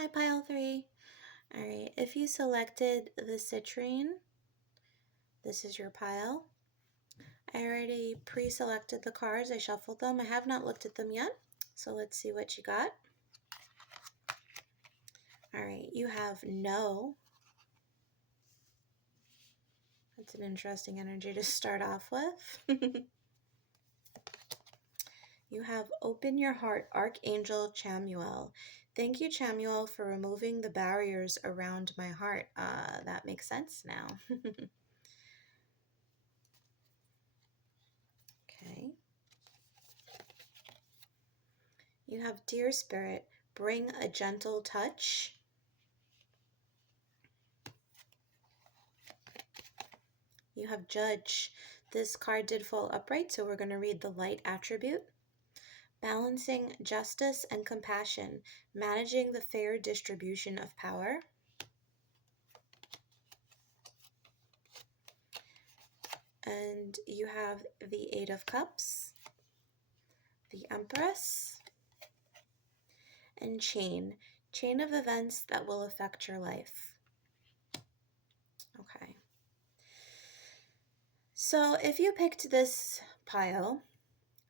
Hi, pile three. All right, if you selected the citrine, this is your pile. I already pre-selected the cards. I shuffled them. I have not looked at them yet, so let's see what you got. All right, you have no. That's an interesting energy to start off with. You have open your heart, Archangel Chamuel. Thank you, Chamuel, for removing the barriers around my heart. That makes sense now. Okay. You have Dear Spirit, bring a gentle touch. You have Judge. This card did fall upright, so we're going to read the light attribute. Balancing justice and compassion, managing the fair distribution of power. And you have the Eight of Cups, the Empress, and Chain. Chain of events that will affect your life. Okay. So if you picked this pile,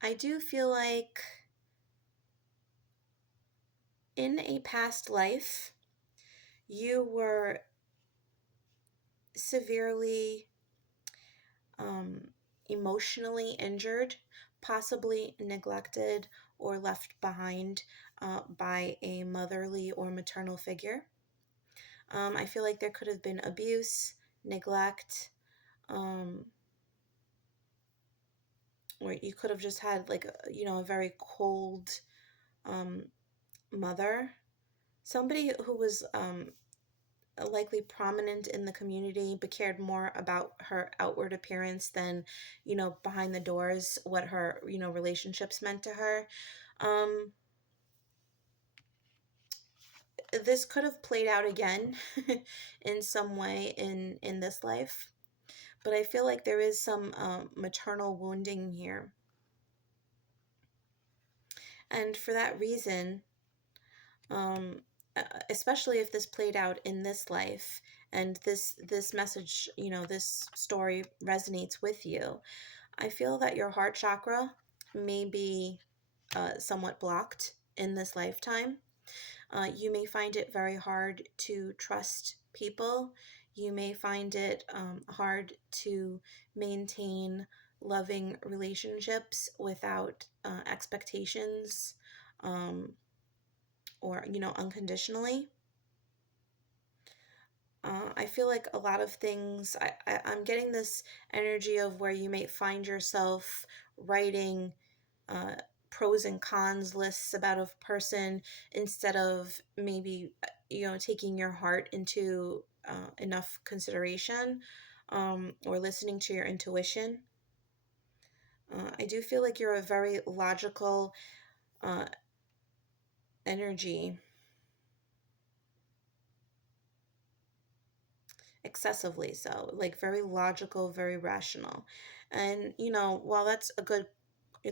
I do feel like in a past life, you were severely emotionally injured, possibly neglected or left behind by a motherly or maternal figure. I feel like there could have been abuse, neglect, or you could have just had like a very cold mother, somebody who was likely prominent in the community but cared more about her outward appearance than behind the doors what her relationships meant to her. um this could have played out again in some way in this life, but I feel like there is some maternal wounding here, and for that reason, um especially if this played out in this life and this message, this story resonates with you, I feel that your heart chakra may be somewhat blocked in this lifetime. You may find it very hard to trust people. You may find it hard to maintain loving relationships without expectations, or unconditionally. I feel like a lot of things, I'm getting this energy of where you may find yourself writing uh, pros and cons lists about a person instead of maybe, taking your heart into enough consideration, or listening to your intuition. I do feel like you're a very logical uh, energy, excessively so, like very logical, very rational. And while that's a good,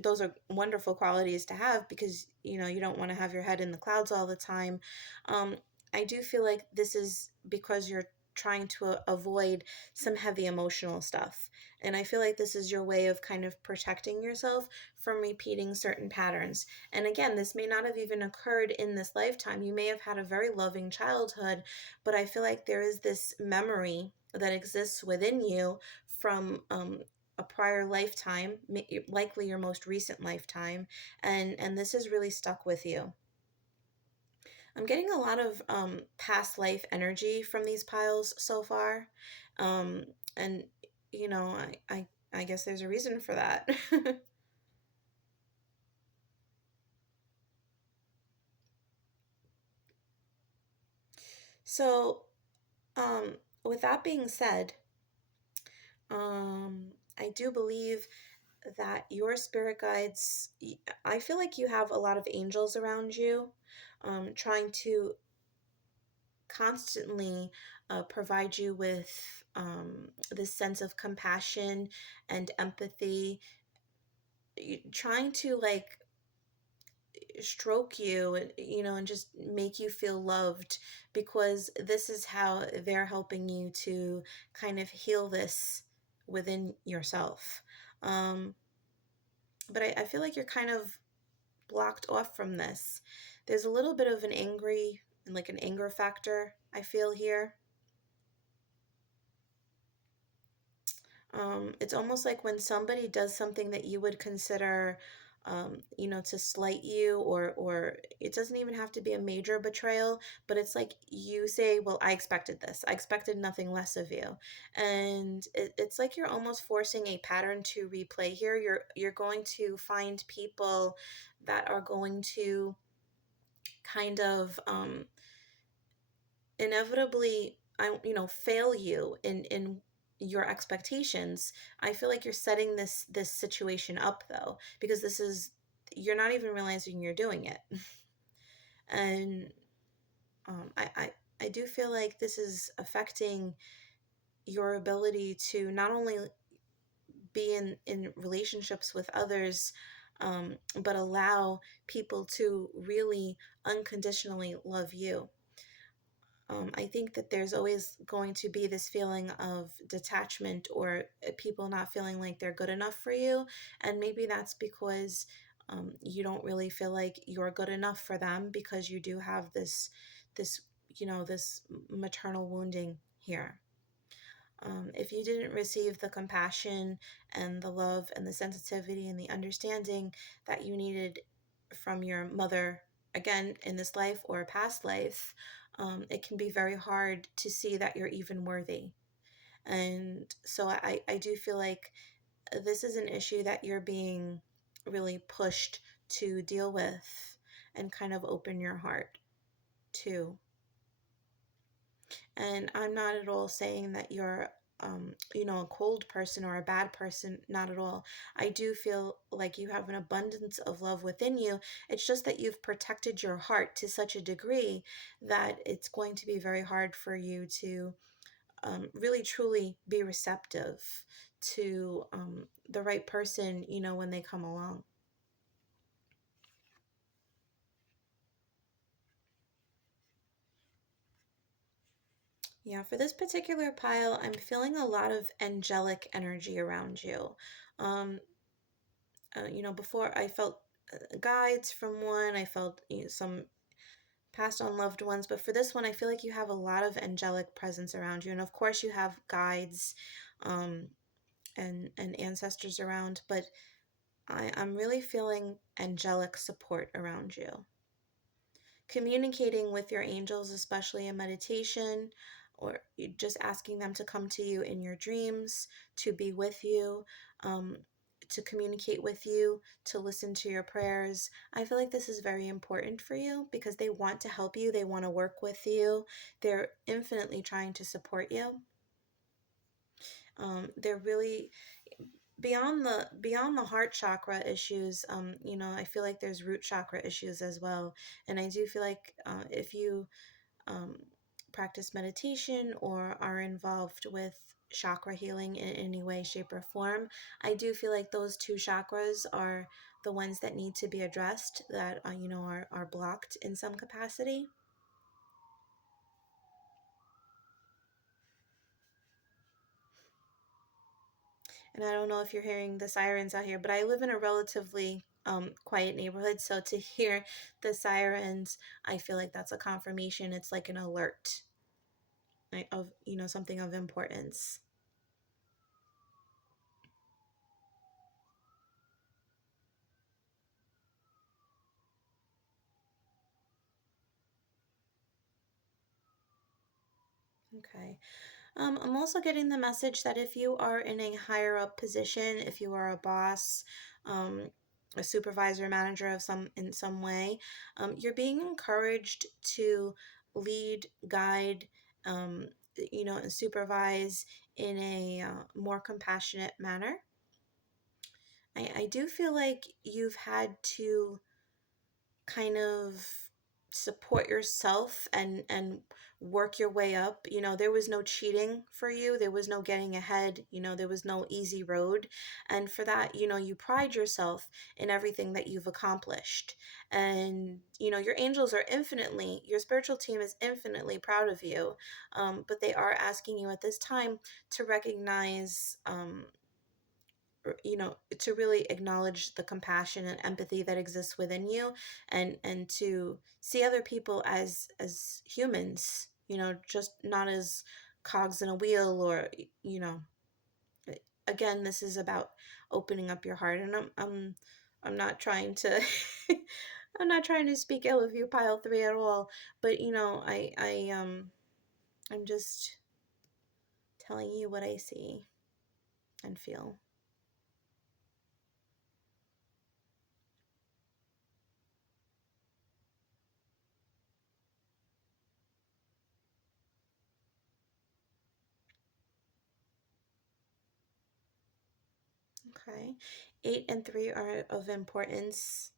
those are wonderful qualities to have because you don't want to have your head in the clouds all the time. um, I do feel like this is because you're trying to avoid some heavy emotional stuff, and I feel like this is your way of kind of protecting yourself from repeating certain patterns. And again, this may not have even occurred in this lifetime. You may have had a very loving childhood, but I feel like there is this memory that exists within you from a prior lifetime, likely your most recent lifetime, and this has really stuck with you. I'm getting a lot of past life energy from these piles so far, and I guess there's a reason for that. So, with that being said, I do believe that your spirit guides, I feel like you have a lot of angels around you, trying to constantly provide you with this sense of compassion and empathy, trying to like stroke you and and just make you feel loved, because this is how they're helping you to kind of heal this within yourself. Um, but I feel like you're kind of blocked off from this. There's a little bit of an angry and like an anger factor I feel here. It's almost like when somebody does something that you would consider, to slight you, or it doesn't even have to be a major betrayal, but it's like you say, "Well, I expected this. I expected nothing less of you," and it's like you're almost forcing a pattern to replay here. You're going to find people that are going to kind of inevitably fail you in your expectations. I feel like you're setting this situation up, though, because this is you're not even realizing you're doing it. And I do feel like this is affecting your ability to not only be in relationships with others, but allow people to really unconditionally love you. I think that there's always going to be this feeling of detachment, or people not feeling like they're good enough for you. And maybe that's because you don't really feel like you're good enough for them, because you do have this, this maternal wounding here. If you didn't receive the compassion and the love and the sensitivity and the understanding that you needed from your mother, again, in this life or a past life, it can be very hard to see that you're even worthy. And so I do feel like this is an issue that you're being really pushed to deal with and kind of open your heart to. And I'm not at all saying that you're, a cold person or a bad person, not at all. I do feel like you have an abundance of love within you. It's just that you've protected your heart to such a degree that it's going to be very hard for you to really truly be receptive to the right person, when they come along. Yeah, for this particular pile, I'm feeling a lot of angelic energy around you. Um, Before I felt guides from one, I felt some passed on loved ones, but for this one, I feel like you have a lot of angelic presence around you, and of course, you have guides, um, and ancestors around. But I'm really feeling angelic support around you. Communicating with your angels, especially in meditation, or just asking them to come to you in your dreams, to be with you, um, to communicate with you, to listen to your prayers. I feel like this is very important for you because they want to help you, they want to work with you, they're infinitely trying to support you. They're really beyond the heart chakra issues. I feel like there's root chakra issues as well, and I do feel like if you um, practice meditation or are involved with chakra healing in any way, shape, or form, I do feel like those two chakras are the ones that need to be addressed, that are blocked in some capacity. And I don't know if you're hearing the sirens out here, but I live in a relatively quiet neighborhood. So to hear the sirens, I feel like that's a confirmation. It's like an alert, right, of, something of importance. Okay. I'm also getting the message that if you are in a higher up position, if you are a boss, um, a supervisor, manager of some in some way, you're being encouraged to lead, guide, um, and supervise in a more compassionate manner. I do feel like you've had to kind of support yourself and work your way up. There was no cheating for you. There was no getting ahead. There was no easy road. And for that, you pride yourself in everything that you've accomplished. And, your spiritual team is infinitely proud of you. But they are asking you at this time to recognize, to really acknowledge the compassion and empathy that exists within you, and to see other people as humans, just not as cogs in a wheel, or you know again, this is about opening up your heart. And I'm not trying to I'm not trying to speak ill of you, pile 3, at all. But I'm just telling you what I see and feel. Okay. 8 and 3 are of importance.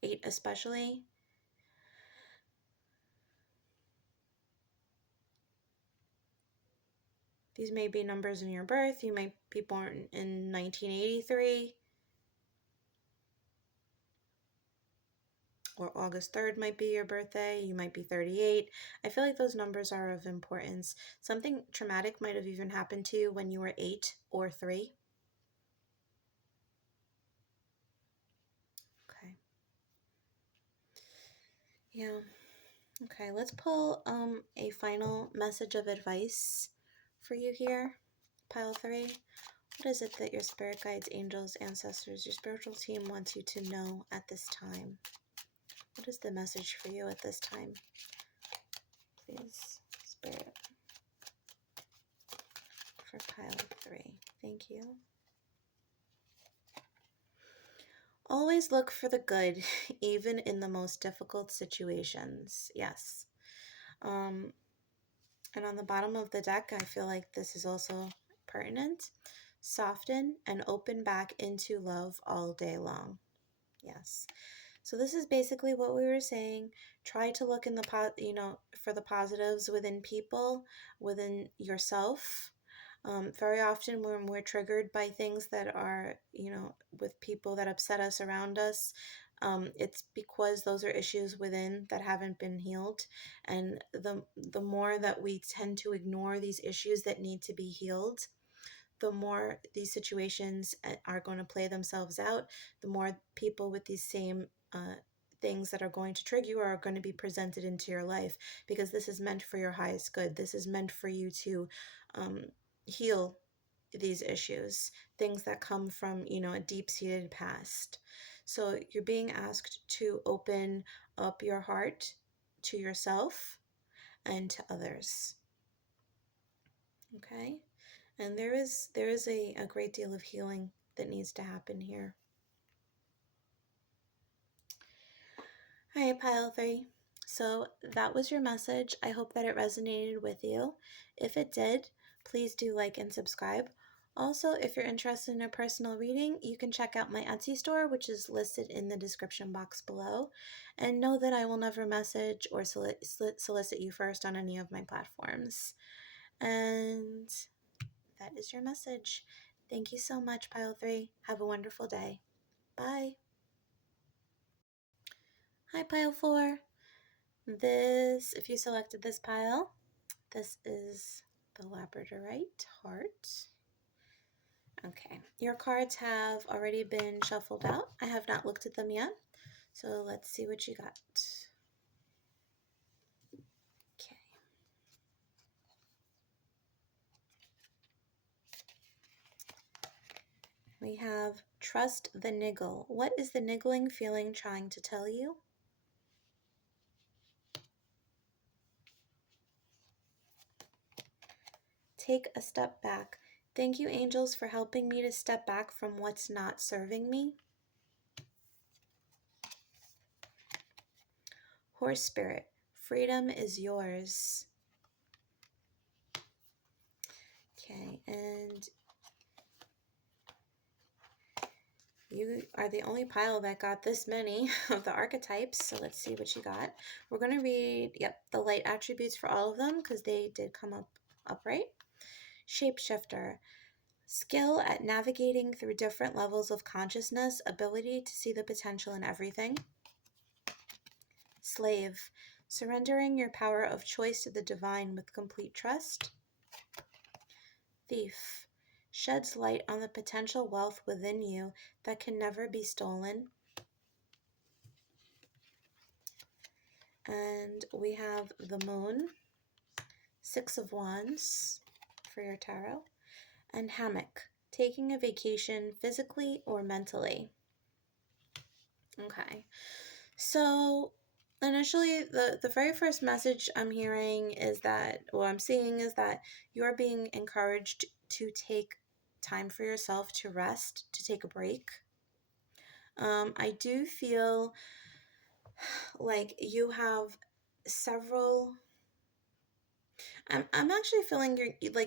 8 especially. These may be numbers in your birth. You might be born in 1983, or August 3rd might be your birthday. You might be 38. I feel like those numbers are of importance. Something traumatic might have even happened to you when you were 8 or 3. Okay. Yeah. Okay, let's pull a final message of advice for you here, pile 3. What is it that your spirit guides, angels, ancestors, your spiritual team wants you to know at this time? What is the message for you at this time? Please, Spirit, for pile 3. Thank you. Always look for the good, even in the most difficult situations. Yes. And on the bottom of the deck, I feel like this is also pertinent. Soften and open back into love all day long. Yes. So this is basically what we were saying. Try to look in for the positives within people, within yourself. Very often when we're triggered by things that are, with people that upset us around us, it's because those are issues within that haven't been healed. And the more that we tend to ignore these issues that need to be healed, the more these situations are going to play themselves out, the more people with these same things that are going to trigger you are going to be presented into your life, because this is meant for your highest good. This is meant for you to heal these issues, things that come from, a deep-seated past. So you're being asked to open up your heart to yourself and to others. Okay? And there is a great deal of healing that needs to happen here. All right, pile 3. So that was your message. I hope that it resonated with you. If it did, please do like and subscribe. Also, if you're interested in a personal reading, you can check out my Etsy store, which is listed in the description box below. And know that I will never message or solicit you first on any of my platforms. And that is your message. Thank you so much, pile 3. Have a wonderful day. Bye. Hi, pile 4. If you selected this pile, this is the Labradorite heart. Okay, your cards have already been shuffled out. I have not looked at them yet, so let's see what you got. Okay. We have trust the niggle. What is the niggling feeling trying to tell you? Take a step back. Thank you, angels, for helping me to step back from what's not serving me. Horse spirit, freedom is yours. Okay, and You are the only pile that got this many of the archetypes, so let's see what you got. We're going to read, yep, the light attributes for all of them because they did come up upright. Shapeshifter. Skill at navigating through different levels of consciousness, ability to see the potential in everything. Slave. Surrendering your power of choice to the divine with complete trust. Thief. Sheds light on the potential wealth within you that can never be stolen. And we have the Moon, Six of Wands for your tarot, and Hammock, taking a vacation physically or mentally. Okay, so initially the very first message I'm hearing is that, or I'm seeing is that you're being encouraged to take time for yourself to rest, to take a break. I do feel like you have several. I'm actually feeling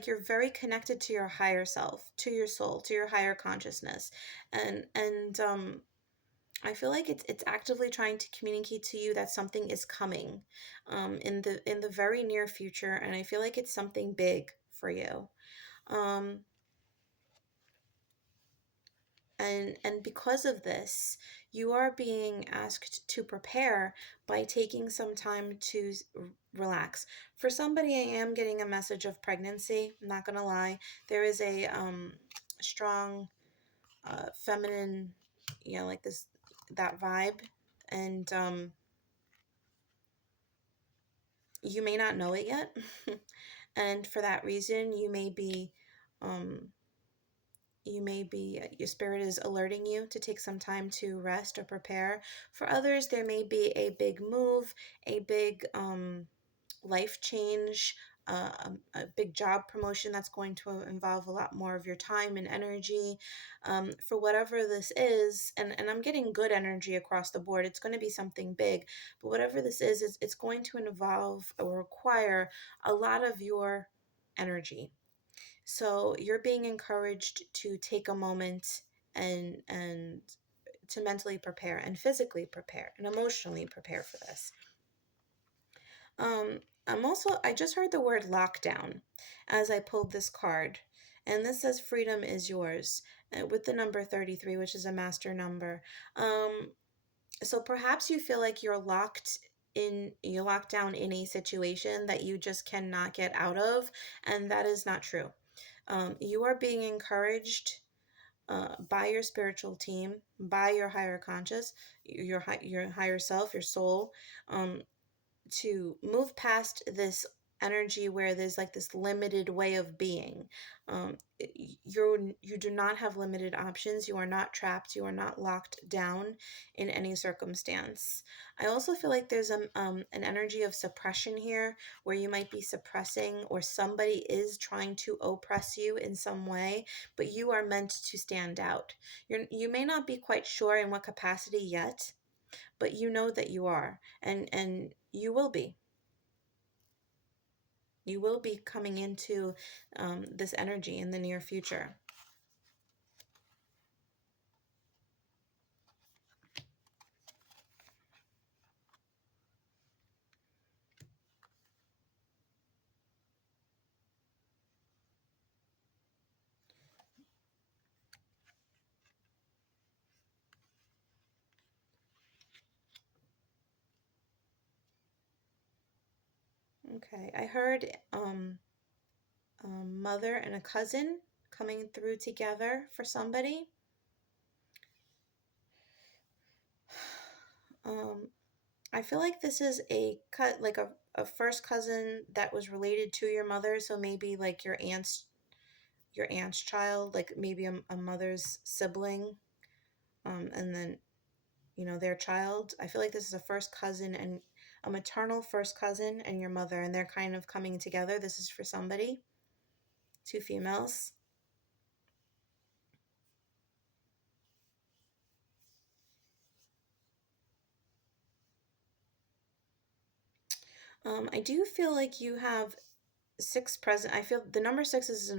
you're very connected to your higher self, to your soul, to your higher consciousness, and I feel like it's actively trying to communicate to you that something is coming, in the very near future, and I feel like it's something big for you. Um, and because of this, you are being asked to prepare by taking some time to relax. For somebody, I am getting a message of pregnancy. I'm not gonna lie. There is a strong feminine, like this, that vibe, and you may not know it yet. And for that reason, um, your spirit is alerting you to take some time to rest or prepare. For others, there may be a big move, a big life change, a big job promotion that's going to involve a lot more of your time and energy. For whatever this is, and I'm getting good energy across the board, it's going to be something big. But whatever this is, it's going to involve or require a lot of your energy. So you're being encouraged to take a moment and to mentally prepare and physically prepare and emotionally prepare for this. I just heard the word lockdown as I pulled this card. And this says freedom is yours, with the number 33, which is a master number. So perhaps you feel like you're locked down in a situation that you just cannot get out of, and that is not true. You are being encouraged by your spiritual team, by your higher conscious, your higher self, your soul, um, to move past this energy where there's like this limited way of being. You do not have limited options. You are not trapped. You are not locked down in any circumstance. I also feel like there's an energy of suppression here, where you might be suppressing, or somebody is trying to oppress you in some way, but you are meant to stand out. You may not be quite sure in what capacity yet, but you know that you are, and you will be. You will be coming into this energy in the near future. Okay, I heard a mother and a cousin coming through together for somebody. Um, I feel like this is like a first cousin that was related to your mother, so maybe like your aunt's child, like maybe a mother's sibling, and then their child. I feel like this is a first cousin and a maternal first cousin and your mother, and they're kind of coming together. This is for somebody, two females. I do feel like you have six present. I feel the number six is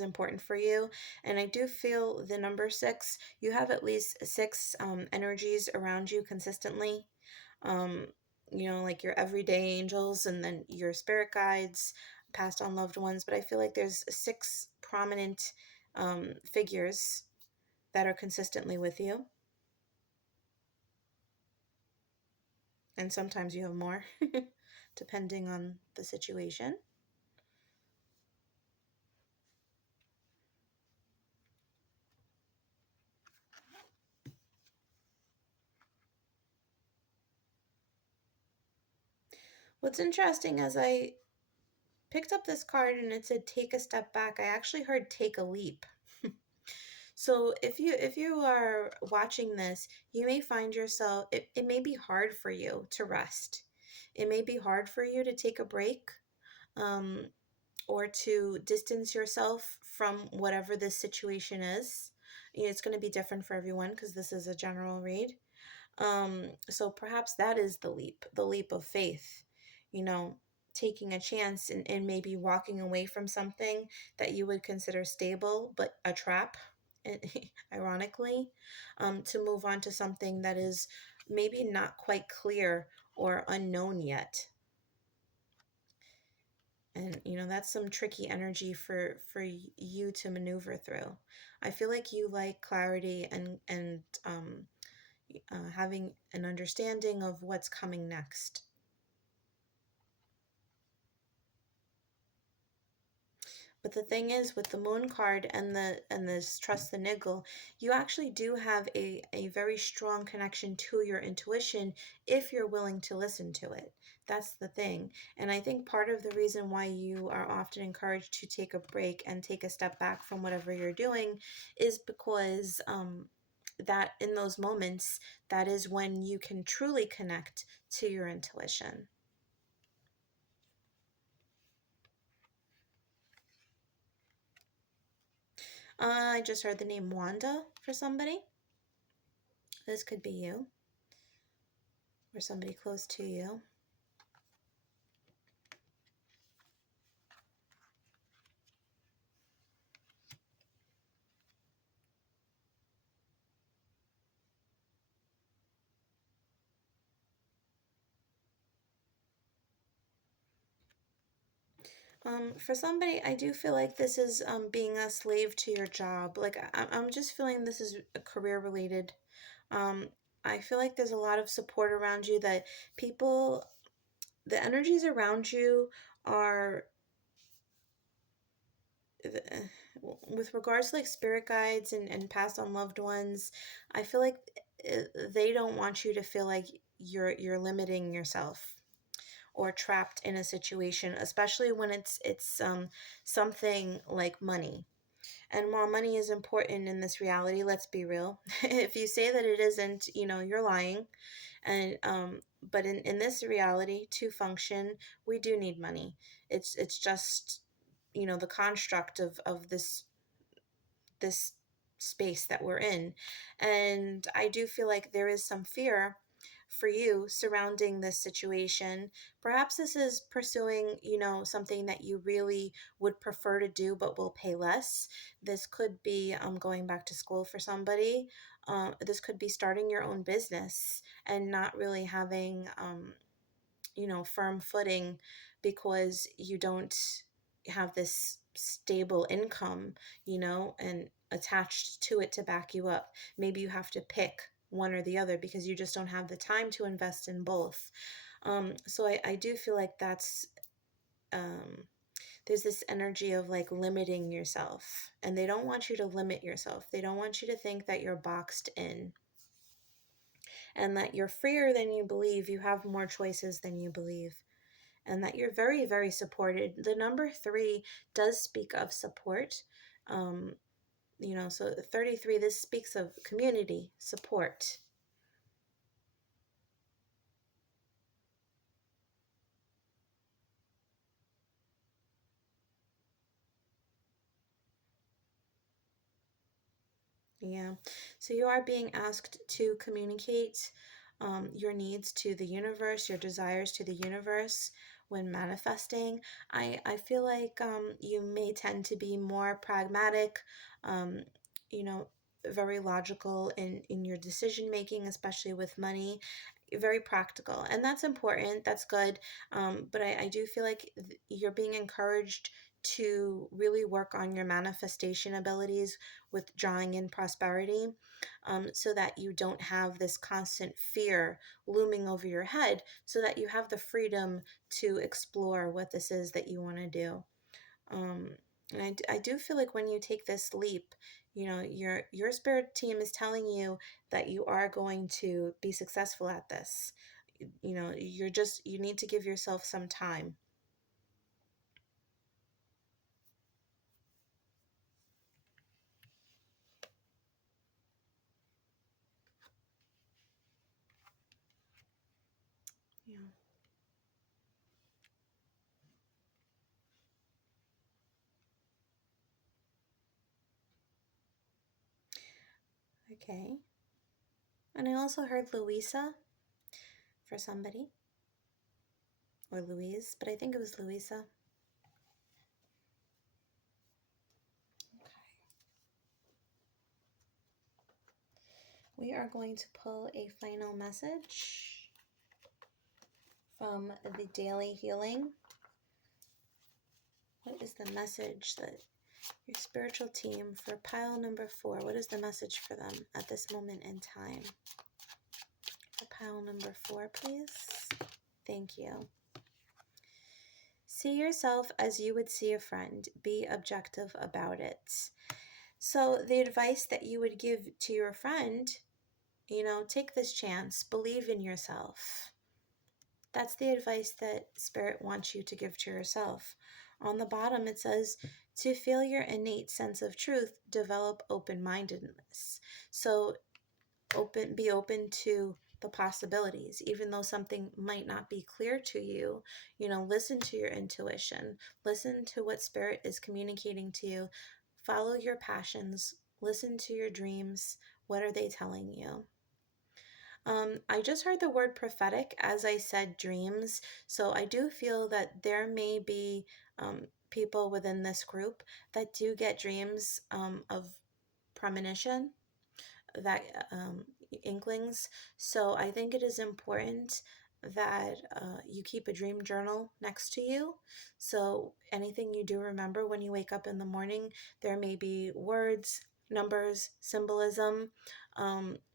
important for you, and I do feel the number six. You have at least six energies around you consistently. Um, like your everyday angels, and then your spirit guides, passed on loved ones. But I feel like there's six prominent figures that are consistently with you, and sometimes you have more, depending on the situation. What's interesting, as I picked up this card and it said take a step back, I actually heard take a leap. So if you are watching this, you may find yourself, it may be hard for you to rest. It may be hard for you to take a break, um, or to distance yourself from whatever this situation is. It's going to be different for everyone because this is a general read. So perhaps that is the leap of faith, you know, taking a chance, and maybe walking away from something that you would consider stable, but a trap, ironically, to move on to something that is maybe not quite clear or unknown yet. And that's some tricky energy for you to maneuver through. I feel like you like clarity, and having an understanding of what's coming next. But the thing is, with the moon card and this trust the niggle, you actually do have a very strong connection to your intuition if you're willing to listen to it. That's the thing. And I think part of the reason why you are often encouraged to take a break and take a step back from whatever you're doing is because that in those moments, that is when you can truly connect to your intuition. I just heard the name Wanda for somebody. This could be you or somebody close to you. For somebody, I do feel like this is being a slave to your job. Like, I'm just feeling this is career related. Um, I feel like there's a lot of support around you, that people, the energies around you are, with regards to like spirit guides and passed on loved ones. I feel like they don't want you to feel like you're limiting yourself or trapped in a situation, especially when it's something like money. And while money is important in this reality, let's be real. If you say that it isn't, you're lying. And but in this reality, to function, we do need money. It's just, the construct of this space that we're in. And I do feel like there is some fear for you surrounding this situation. Perhaps this is pursuing, something that you really would prefer to do but will pay less. This could be going back to school for somebody. This could be starting your own business and not really having firm footing because you don't have this stable income, and attached to it to back you up. Maybe you have to pick one or the other because you just don't have the time to invest in both. So I do feel like um, there's this energy of like limiting yourself, and they don't want you to limit yourself. They don't want you to think that you're boxed in and that you're freer than you believe, you have more choices than you believe, and that you're very, very supported. The number three does speak of support. Um, so 33, this speaks of community support. Yeah. So you are being asked to communicate your needs to the universe, your desires to the universe, when manifesting. I feel like you may tend to be more pragmatic, um, you know, very logical in your decision making, especially with money, very practical. And that's important, that's good. But I do feel like you're being encouraged to really work on your manifestation abilities with drawing in prosperity, so that you don't have this constant fear looming over your head, so that you have the freedom to explore what this is that you want to do. Um, and I do feel like when you take this leap, your spirit team is telling you that you are going to be successful at this. You need to give yourself some time. Yeah. Okay. And I also heard Louisa for somebody, or Louise, but I think it was Louisa. We are going to pull a final message from the daily healing. What is the message that your spiritual team for pile number 4? What is the message for them at this moment in time? For pile number 4, please. Thank you. See yourself as you would see a friend. Be objective about it. So the advice that you would give to your friend, take this chance, believe in yourself. That's the advice that Spirit wants you to give to yourself. On the bottom, it says, to feel your innate sense of truth, develop open-mindedness. So be open to the possibilities, even though something might not be clear to you. Listen to your intuition, listen to what Spirit is communicating to you, follow your passions, listen to your dreams. What are they telling you? I just heard the word prophetic as I said dreams. So I do feel that there may be people within this group that do get dreams of premonition, that inklings. So I think it is important that you keep a dream journal next to you. So anything you do remember when you wake up in the morning, there may be words, numbers, symbolism,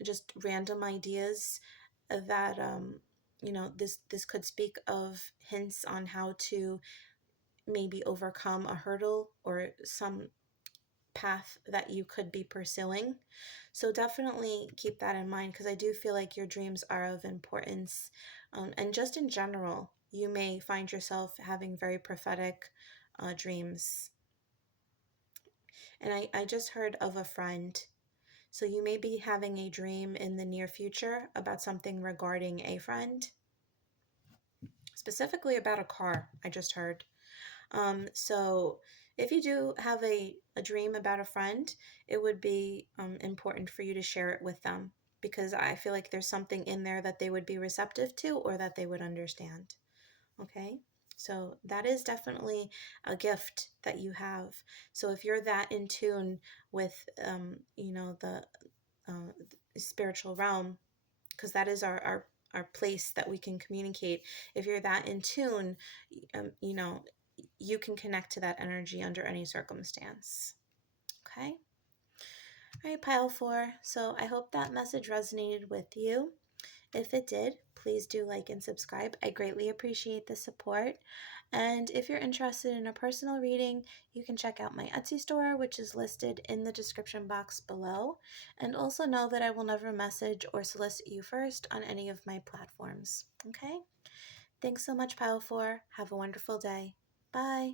just random ideas that this could speak of hints on how to maybe overcome a hurdle or some path that you could be pursuing. So definitely keep that in mind, because I do feel like your dreams are of importance. And just in general, you may find yourself having very prophetic dreams. And I just heard of a friend. So you may be having a dream in the near future about something regarding a friend, specifically about a car, I just heard. So if you do have a dream about a friend, it would be important for you to share it with them, because I feel like there's something in there that they would be receptive to or that they would understand. Okay? So that is definitely a gift that you have. So if you're that in tune with, the spiritual realm, because that is our place that we can communicate. If you're that in tune, um, you know, you can connect to that energy under any circumstance. Okay? All right, pile 4. So I hope that message resonated with you. If it did, please do like and subscribe. I greatly appreciate the support. And if you're interested in a personal reading, you can check out my Etsy store, which is listed in the description box below. And also know that I will never message or solicit you first on any of my platforms. Okay? Thanks so much, Pile 4. Have a wonderful day. Bye.